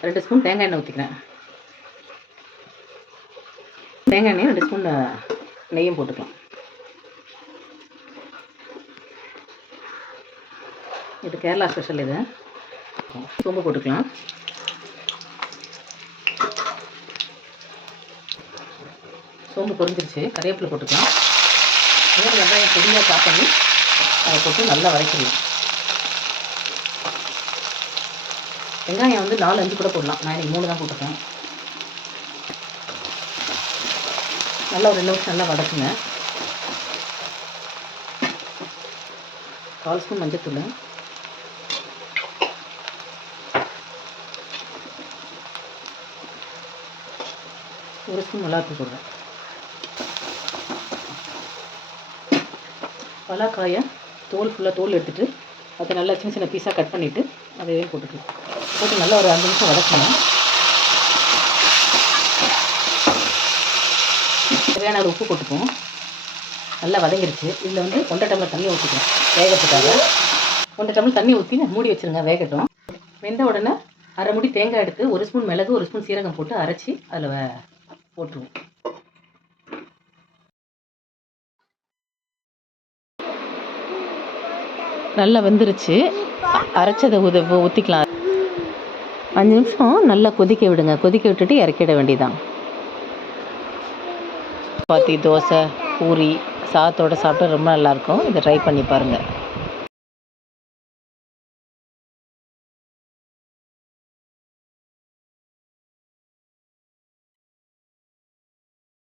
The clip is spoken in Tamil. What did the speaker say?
2 ஸ்பூன் தேங்காய் எண்ணெய் ஊற்றிக்கிறேன். தேங்காய் எண்ணெயும் 2 ஸ்பூன் நெய்யும் போட்டுக்கலாம். இது கேரளா ஸ்பெஷல். இது சோம்பு போட்டுக்கலாம். சோம்பு பொரிஞ்சிருச்சு. கறிவேப்பிலை போட்டுக்கலாம். வெங்காயம் பொடியாக சாப் பண்ணி அதை போட்டு நல்லா வதக்கிடலாம். வெங்காயம் வந்து 4-5 கூட போடலாம். நான் இன்றைக்கி 3 தான் போட்டுருக்கேன். நல்லா ஒரு 2 நிமிஷம் நல்லா வதக்குங்க. 1/4 ஸ்பூன் மஞ்சத்தூள், 1 ஸ்பூன் மிளகாத்தூள் போடுறேன். பலாக்காயை தோல் எடுத்துகிட்டு அதை நல்லா சின்ன சின்ன பீஸாக கட் பண்ணிவிட்டு அதையும் போட்டுக்கலாம். போட்டு நல்லா ஒரு 5 நிமிஷம் வதக்கணும். தேவையான உப்பு போட்டுப்போம். நல்லா வதங்கிருச்சு. இதில் வந்து 1.5 டம்ளர் தண்ணி ஊற்றிக்கலாம் வேகத்துக்காக. 1.5 டம்ளர் தண்ணி ஊற்றி மூடி வச்சுருங்க, வேகட்டும். வெந்த உடனே அரை முடி தேங்காய் எடுத்து 1 ஸ்பூன் மிளகு 1 ஸ்பூன் சீரகம் போட்டு அரைச்சி அதில் போட்டுருவோம். நல்லா வெந்துருச்சு. அரைச்சதை ஊற்றிக்கலாம். 5 நிமிஷம் நல்லா கொதிக்க விடுங்க. கொதிக்க விட்டுட்டு இறக்கிட வேண்டியதான். சப்பாத்தி, தோசை, பூரி, சாதத்தோடு சாப்பிட்டா ரொம்ப நல்லாயிருக்கும். இதை ட்ரை பண்ணி பாருங்கள்.